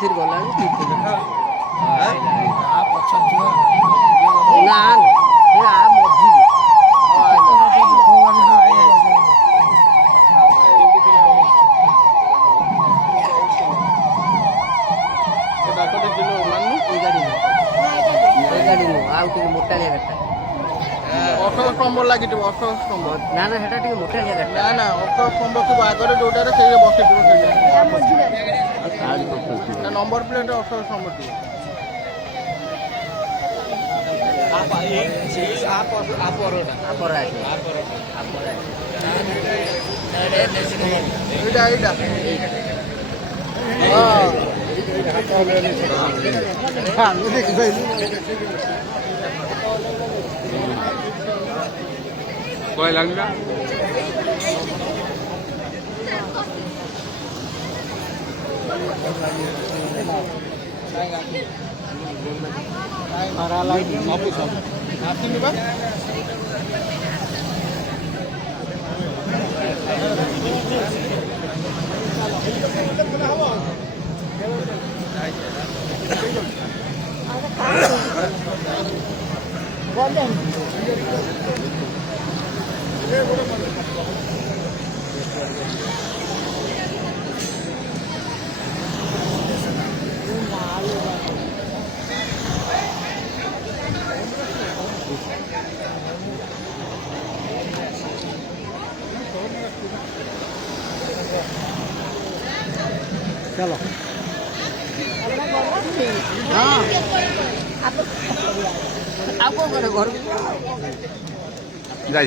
ଏଥିରେ ଗଲାଣି ନା ନା ସେ ଆ ମଝିରେ ଆଉ ଟିକେ ମୋଟାଳିଆ ଗାଡ଼ିଟା 18 ଷ୍ଟମ୍ବର ଲାଗିଥିବ 18 ଷ୍ଟମ୍ବର ନା ନା ସେଟା ଟିକେ ମୋଟାଳିଆ ଗାଡ଼ିଟା ନା ନା 18 ଷ୍ଟମ୍ବର ଥିବ ଆଗରେ ଯୋଉଟାରେ ସେଇ ବସିଥିବ ସେଇଟା ନମ୍ବର ପ୍ଲେଟ୍ 18 ଷ୍ଟମ୍ବର ଥିବ ଏଇଟା ଏଇଟା কয় লাগবে না ସବୁ ସବୁ ଆସିନି ବା चलो हाँ आप कौन करे घर যাই